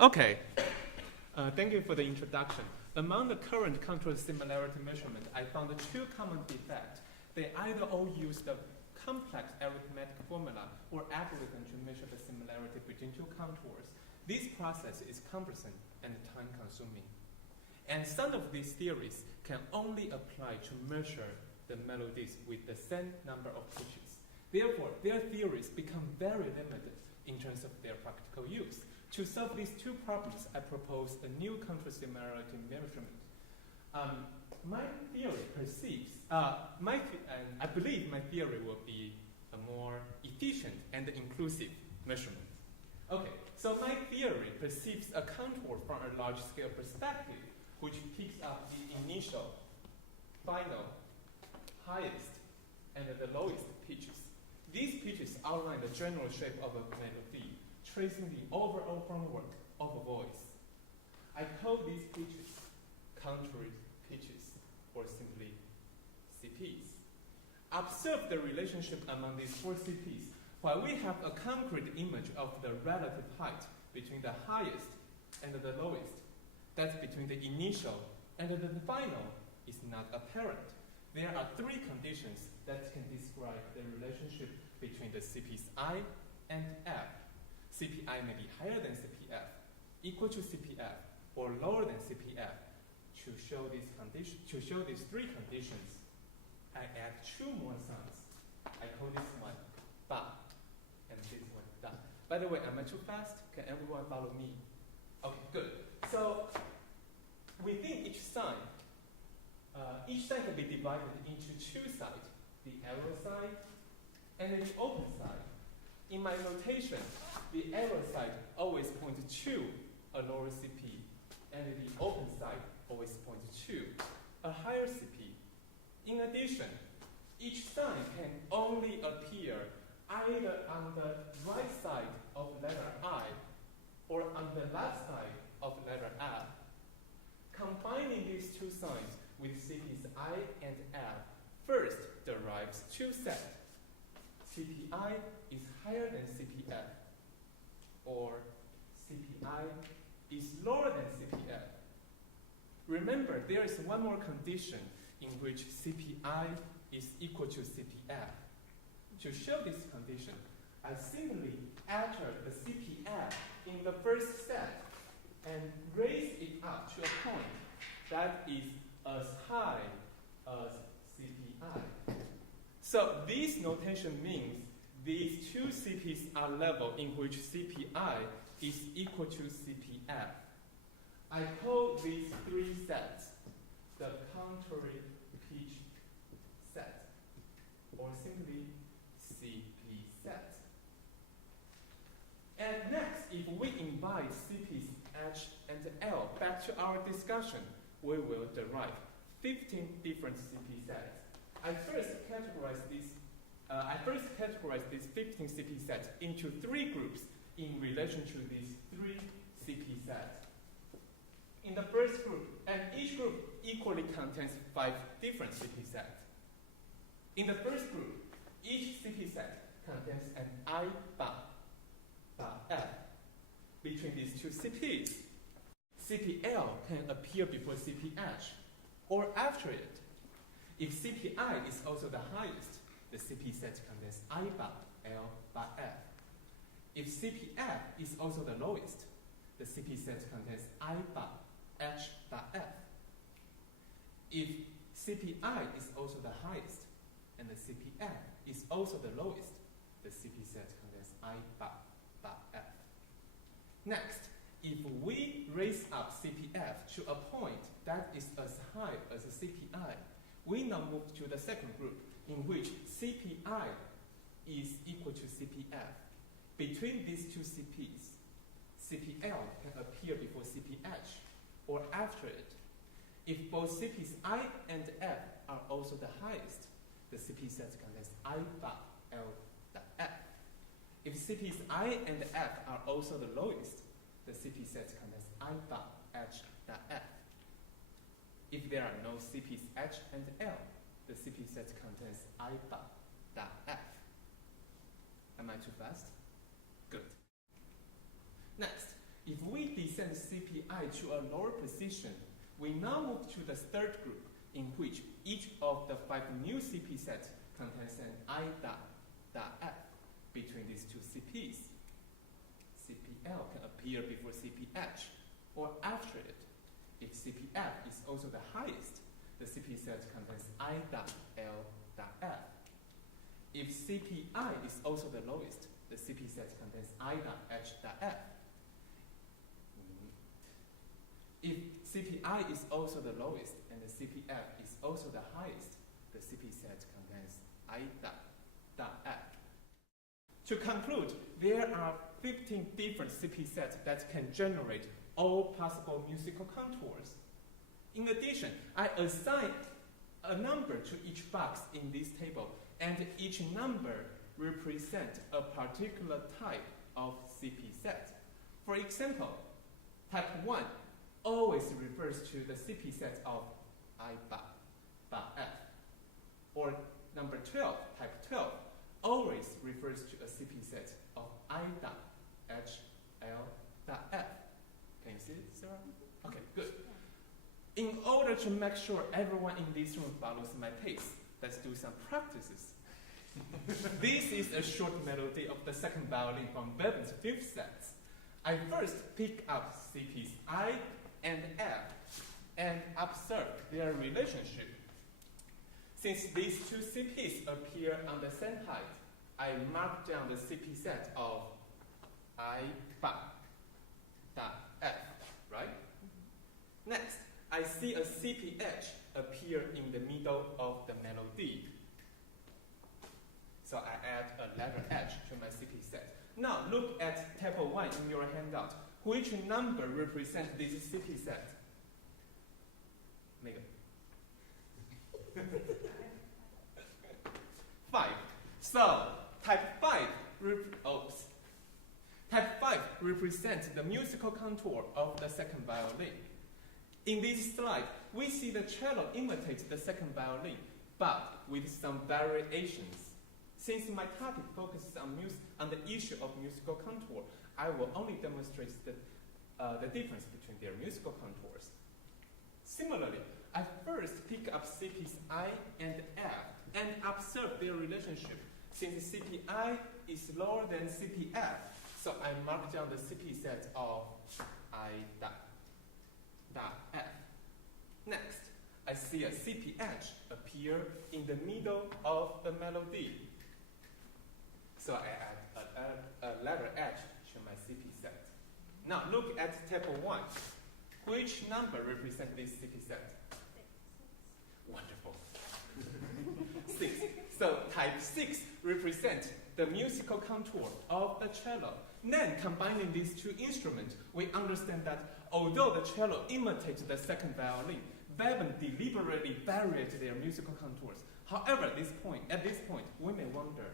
Okay, thank you for the introduction. Among the current control similarity measurement, I found two common defects. They either all use the complex arithmetic formula or algorithm to measure the similarity between two contours. This process is cumbersome and time-consuming. And some of these theories can only apply to measure the melodies with the same number of pitches. Therefore, their theories become very limited in terms of their practical use. To solve these two problems, I propose a new contour similarity measurement. My theory perceives, and I believe my theory will be a more efficient and inclusive measurement. Okay, so my theory perceives a contour from a large-scale perspective, which picks up the initial, final, highest, and the lowest pitches. These pitches outline the general shape of a melody, tracing the overall framework of a voice. I call these pitches contour pitches, or simply CPs. Observe the relationship among these four CPs. While we have a concrete image of the relative height between the highest and the lowest, that's between the initial and the final, is not apparent. There are three conditions that can describe the relationship between the CPs I and F. CPI may be higher than CPF, equal to CPF, or lower than CPF. To show these three conditions, I add two more signs. I call this one ba, and this one da. By the way, am I too fast? Can everyone follow me? Okay, good. So within each sign can be divided into two sides, the arrow side and the open side. In my notation, the arrow side always points to a lower CP, and the open side always points to a higher CP. In addition, each sign can only appear either on the right side of letter I or on the left side of letter F. Combining these two signs with CPs I and F first derives two sets. CPI is higher than CPF, or CPI is lower than CPF. Remember, there is one more condition in which CPI is equal to CPF. To show this condition, I simply enter the CPF in the first set and raise it up to a point that is as high as CPI. So this notation means these two CPs are level in which CPI is equal to CPF. I call these three sets the contour pitch set, or simply CP set. And next, if we invite CPs H and L back to our discussion, we will derive 15 different CP sets. I first categorize these 15 CP sets into three groups in relation to these three CP sets. In the first group, and each group equally contains 5 different CP sets. In the first group, each CP set contains an I bar F between these two CPs. CPL can appear before CPH or after it. If CPI is also the highest, the CP set contains I bar L bar F. If CPF is also the lowest, the CP set contains I bar H bar F. If CPI is also the highest, and the CPF is also the lowest, the CP set contains I bar F. Next, if we raise up CPF to a point that is as high as the CPI, we now move to the second group, in which CPI is equal to CPF. Between these two CPs, CPL can appear before CPH or after it. If both CPs I and F are also the highest, the CP set contains I bar L bar F. If CPs I and F are also the lowest, the CP set contains I bar H bar F. If there are no CPs H and L, the CP set contains I bar F. Am I too fast? Good. Next, if we descend CPI to a lower position, we now move to the third group, in which each of the 5 new CP sets contains an I dot F between these two CPs. CPL can appear before CPH or after it. If CPF is also the highest, the CP set contains I dot L dot F. If CPI is also the lowest, the CP set contains I dot H dot F. If CPI is also the lowest and the CPF is also the highest, the CP set contains I dot F. To conclude, there are 15 different CP sets that can generate all possible musical contours. In addition, I assign a number to each box in this table, and each number represents a particular type of CP set. For example, type 1 always refers to the CP set of I dot F. Or number 12, type 12, always refers to a CP set of I dot H L dot F. Can you see it, Sarah? Okay, good. In order to make sure everyone in this room follows my pace, let's do some practices. This is a short melody of the second violin from Beethoven's 5th set. I first pick up CPs I and F and observe their relationship. Since these two CPs appear on the same height, I mark down the CP set of I dot F, right? Next, I see a CPH appear in the middle of the melody. So I add a letter H to my CP set. Now look at table 1 in your handout. Which number represents this CP set? Megan. 5. So type 5 represents the musical contour of the second violin. In this slide, we see the cello imitates the second violin, but with some variations. Since my topic focuses on the issue of musical contour, I will only demonstrate the difference between their musical contours. Similarly, I first pick up CPs I and F and observe their relationship. Since CPI is lower than CPF, so I mark down the CP set of I dot F. Next, I see a CPH appear in the middle of the melody. So I add a letter H to my CP set. Now look at table 1. Which number represents this CP set? 6. Wonderful. 6. So type 6 represents the musical contour of the cello. Then, combining these two instruments, we understand that although the cello imitates the second violin, Beethoven deliberately varied their musical contours. However, at this point, we may wonder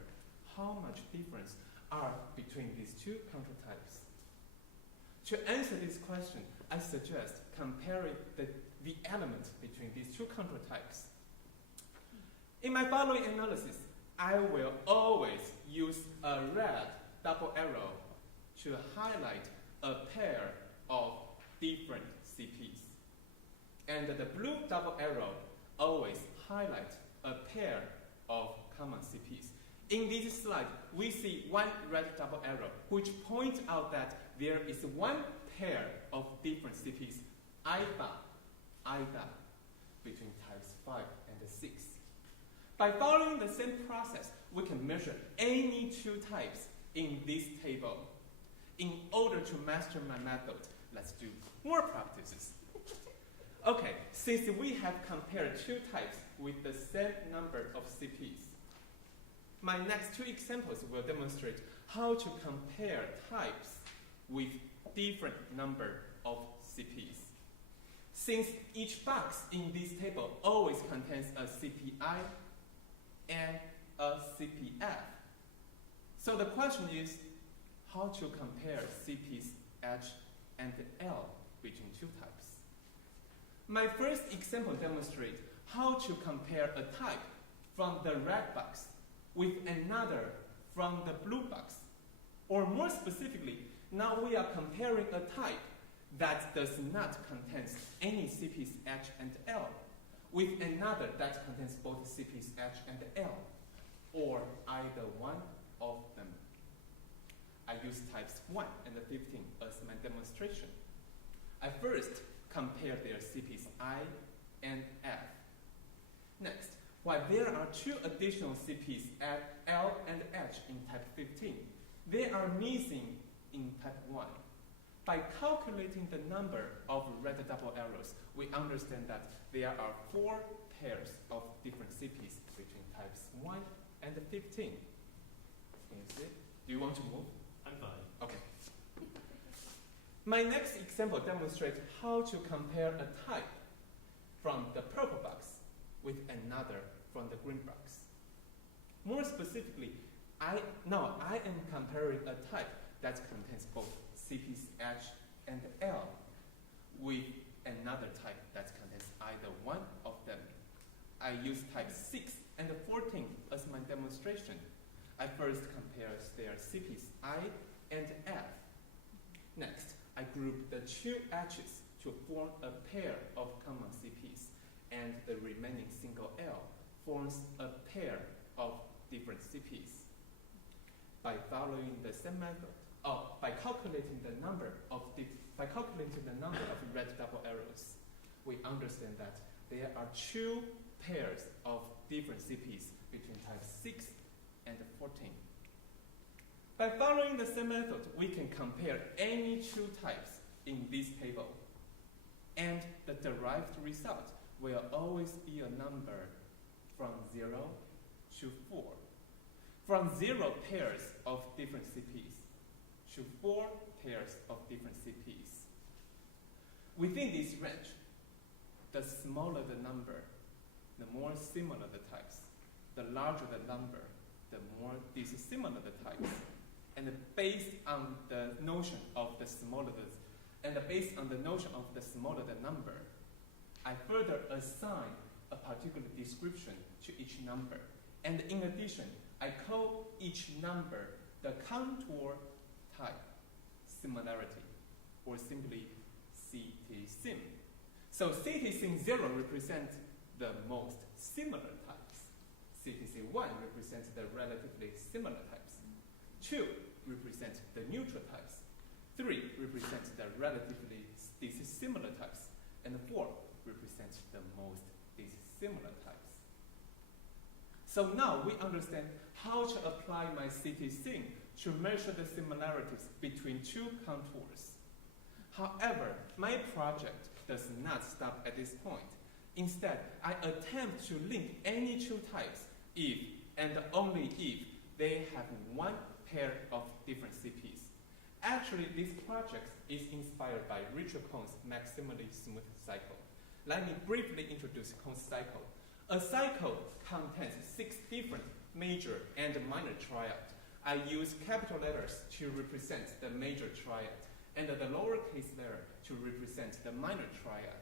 how much difference are between these two contour types. To answer this question, I suggest comparing the elements between these two contour types. In my following analysis, I will always use a red double arrow to highlight a pair of different CPs. And the blue double arrow always highlights a pair of common CPs. In this slide, we see one red double arrow, which points out that there is one pair of different CPs, I dot, between types 5 and 6. By following the same process, we can measure any two types in this table. In order to master my method, let's do more practices. Okay, since we have compared two types with the same number of CPs, my next two examples will demonstrate how to compare types with different number of CPs. Since each box in this table always contains a CPI and a CPF, so the question is how to compare CPs H and L between two types. My first example demonstrates how to compare a type from the red box with another from the blue box. Or more specifically, now we are comparing a type that does not contain any CPs H and L, with another that contains both CPs H and L, or either one of them. I use types 1 and 15 as my demonstration. I first compare their CPs I and F. Next, while there are two additional CPs L and H in type 15, they are missing in type 1. By calculating the number of red double arrows, we understand that there are 4 pairs of different CPs between types 1 and 15. Can you see? Do you want to move? I'm fine. Okay. My next example demonstrates how to compare a type from the purple box with another from the green box. More specifically, I am comparing a type that contains both CPs H and L with another type that contains either one of them. I use types 6 and 14 as my demonstration. I first compare their CPs I and F. Next, I group the two H's to form a pair of common CPs, and the remaining single L forms a pair of different CPs. By following the same method, by calculating the number of red double arrows, we understand that there are 2 pairs of different CPs between types 6 and 14. By following the same method, we can compare any 2 types in this table, and the derived result will always be a number from 0 to 4. From 0 pairs of different CPs to 4 pairs of different CPs. Within this range, the smaller the number, the more similar the types. The larger the number, the more dissimilar the types. And based on the notion of the smaller the number, I further assign a particular description to each number. And in addition, I call each number the contour type similarity, or simply CT-sim. So CT-sim 0 represents the most similar types. CT-sim 1 represents the relatively similar types. 2 represents the neutral types. 3 represents the relatively dissimilar types. And 4 represents the most dissimilar types. So now we understand how to apply my CT-sim to measure the similarities between 2 contours. However, my project does not stop at this point. Instead, I attempt to link any 2 types if and only if they have 1 pair of different CPs. Actually, this project is inspired by Richard Cohn's maximally smooth cycle. Let me briefly introduce Cohn's cycle. A cycle contains 6 different major and minor triads. I use capital letters to represent the major triad, and the lowercase letter to represent the minor triad.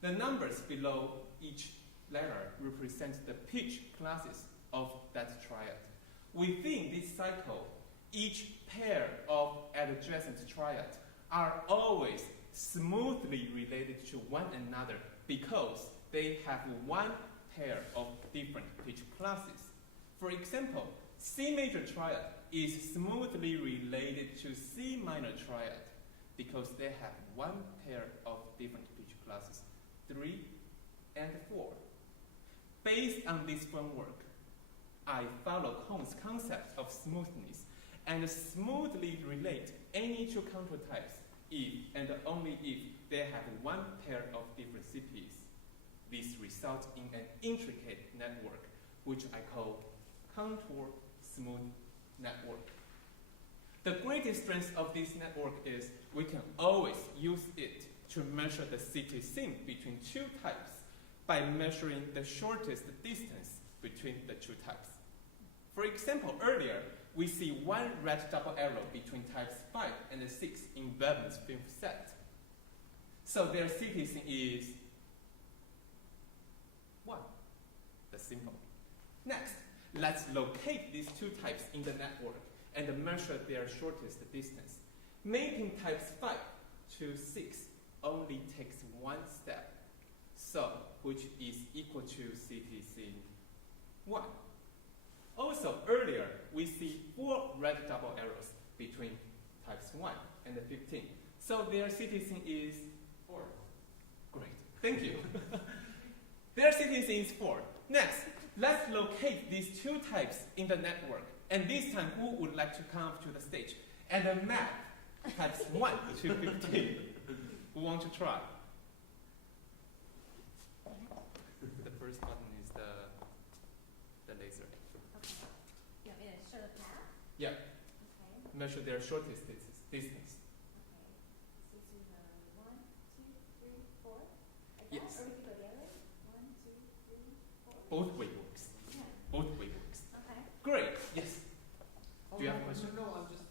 The numbers below each letter represent the pitch classes of that triad. Within this cycle, each pair of adjacent triads are always smoothly related to one another because they have 1 pair of different pitch classes. For example, C major triad is smoothly related to C minor triad because they have 1 pair of different pitch classes, 3 and 4. Based on this framework, I follow Cohn's concept of smoothness and smoothly relate any 2 contour types if and only if they have 1 pair of different CPs. This results in an intricate network, which I call contour smooth network. The greatest strength of this network is we can always use it to measure the CT-sim between 2 types by measuring the shortest distance between the 2 types. For example, earlier, we see 1 red double arrow between types 5 and 6 in Veblen's 5th set. So their CT-sim is 1. That's simple. Next, let's locate these 2 types in the network and measure their shortest distance. Mapping types 5 to 6 only takes one step, so which is equal to CTC1. Also, earlier, we see 4 red double arrows between types 1 and 15. So their CTC is 4. Great, thank you. Their CTC is 4. Next, let's locate these 2 types in the network. And this time, who would like to come up to the stage and map types 1 to 15? Who want to try? The first button is the laser. Okay. You want me to show the path? Yeah. Okay. Measure their shortest distance. Okay. This is 1, 2, 3, 4. Like Yes. that? Or we could go the other way? 1, 2, 3, 4. Both way works. Yeah. Both way works. Okay. Great. Yes. Oh, Do you have a question? No, I'm just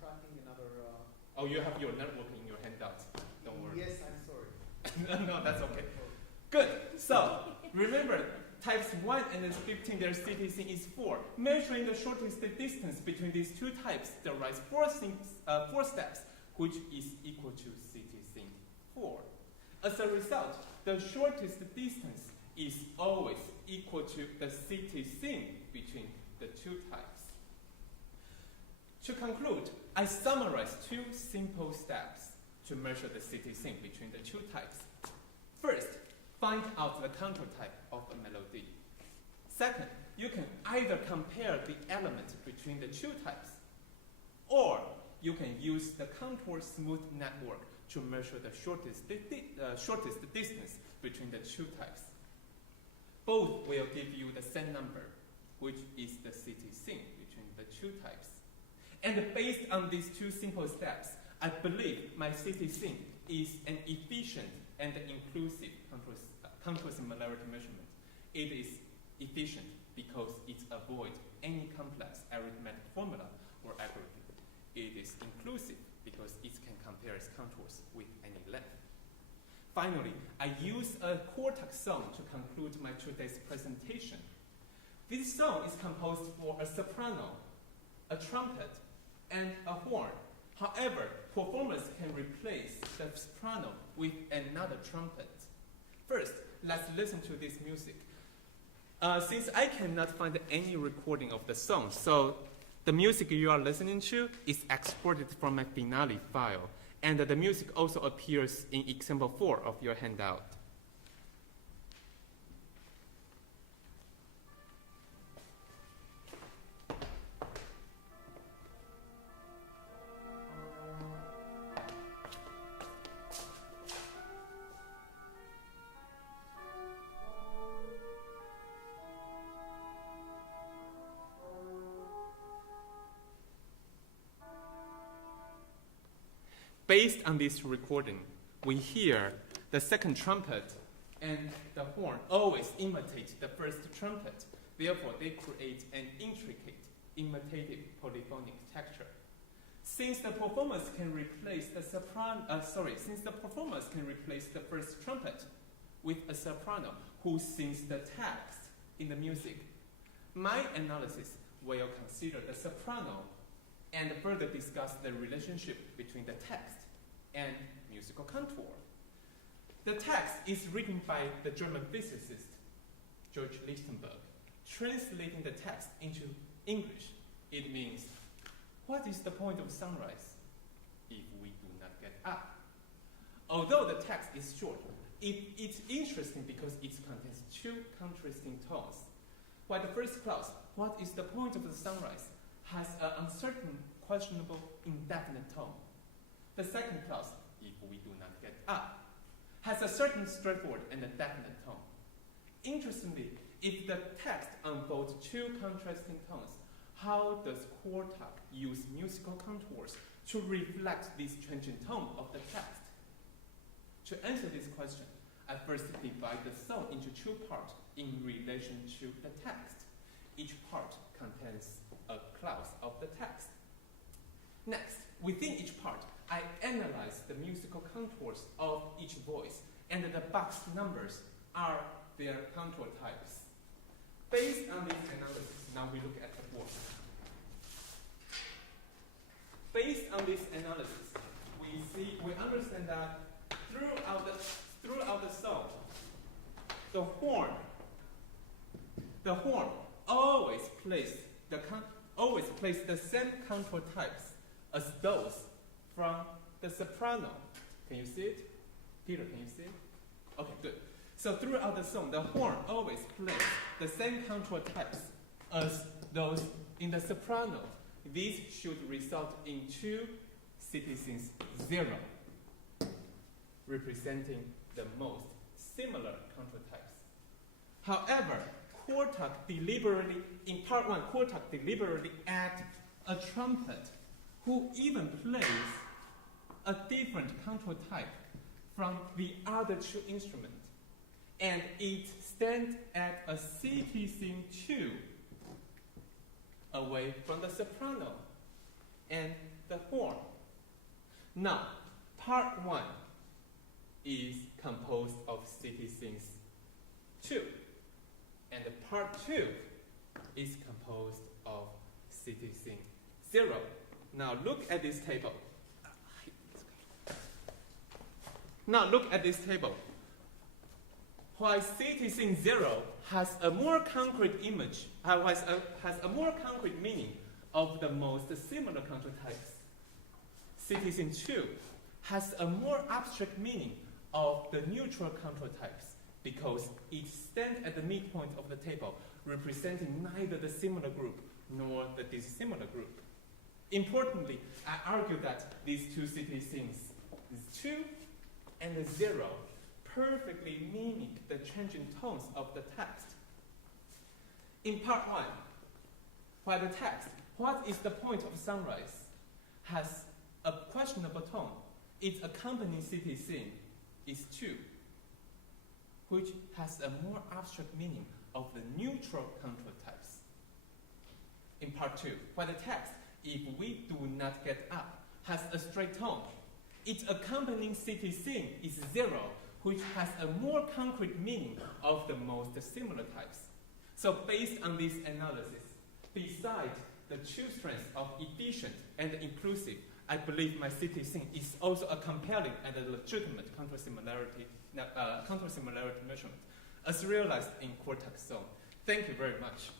tracking another. Oh, you have your network in your handout. Don't worry. Yes, I'm sorry. No, that's okay. Good. So remember, types 1 and 15, their CTC is 4. Measuring the shortest distance between these 2 types derives 4 steps, which is equal to CTC 4. As a result, the shortest distance is always equal to the CTC between the 2 types. To conclude, I summarize 2 simple steps to measure the CTC between the 2 types. First, find out the contour type of a melody. Second, you can either compare the elements between the 2 types, or you can use the contour smooth network to measure the shortest distance between the 2 types. Both will give you the same number, which is the CTC between the 2 types. And based on these 2 simple steps, I believe my CTC is an efficient and inclusive contour similarity measurement. It is efficient because it avoids any complex arithmetic formula or algorithm. It is inclusive because it can compare its contours with any length. Finally, I use a quartet song to conclude my today's presentation. This song is composed for a soprano, a trumpet, and a horn. However, performers can replace the soprano with another trumpet. First, let's listen to this music. Since I cannot find any recording of the song, so the music you are listening to is exported from my Finale file, and the music also appears in example 4 of your handout. Based on this recording, we hear the second trumpet and the horn always imitate the first trumpet. Therefore, they create an intricate, imitative polyphonic texture. Since the performers can replace the first trumpet with a soprano who sings the text in the music, my analysis will consider the soprano and further discuss the relationship between the text and musical contour. The text is written by the German physicist George Lichtenberg. Translating the text into English, it means, what is the point of sunrise if we do not get up? Although the text is short, it's interesting because it contains 2 contrasting tones. While the first clause, what is the point of the sunrise, has an uncertain, questionable, indefinite tone. The second clause, if we do not get up, has a certain straightforward and a definite tone. Interestingly, if the text unfolds 2 contrasting tones, how does Quartet use musical contours to reflect this changing tone of the text? To answer this question, I first divide the song into 2 parts in relation to the text. Each part contains a clause of the text. Next, within each part, I analyze the musical contours of each voice, and the box numbers are their contour types. Based on this analysis, now we look at the board. Based on this analysis, we we understand that throughout the song, the horn always plays the same contour types as those from the soprano. Can you see it? Peter, can you see it? Okay, good. So throughout the song, the horn always plays the same contour types as those in the soprano. These should result in two citizens 0, representing the most similar contour types. However, in part 1, Quartak deliberately adds a trumpet who even plays a different contour type from the other two instruments, and it stands at a citizen 2 away from the soprano and the horn. Now, part 1 is composed of citizens 2, and part 2 is composed of citizen 0. Now look at this table. While citizen 0 has a more concrete image, has a more concrete meaning of the most similar contour types, citizen 2 has a more abstract meaning of the neutral contour types because it stands at the midpoint of the table, representing neither the similar group nor the dissimilar group. Importantly, I argue that these two citizens, 2 and 0, perfectly mimic the changing tones of the text. In part 1, while the text, "What is the point of sunrise?" has a questionable tone, its accompanying citizen is 2, which has a more abstract meaning of the neutral contour types. In part 2, while the text, "If we do not get up," has a straight tone, its accompanying citizen is 0, which has a more concrete meaning of the most similar types. So based on this analysis, besides the two strengths of efficient and inclusive, I believe my citizen is also a compelling and a legitimate contour similarity measurement, as realized in Quartak zone. Thank you very much.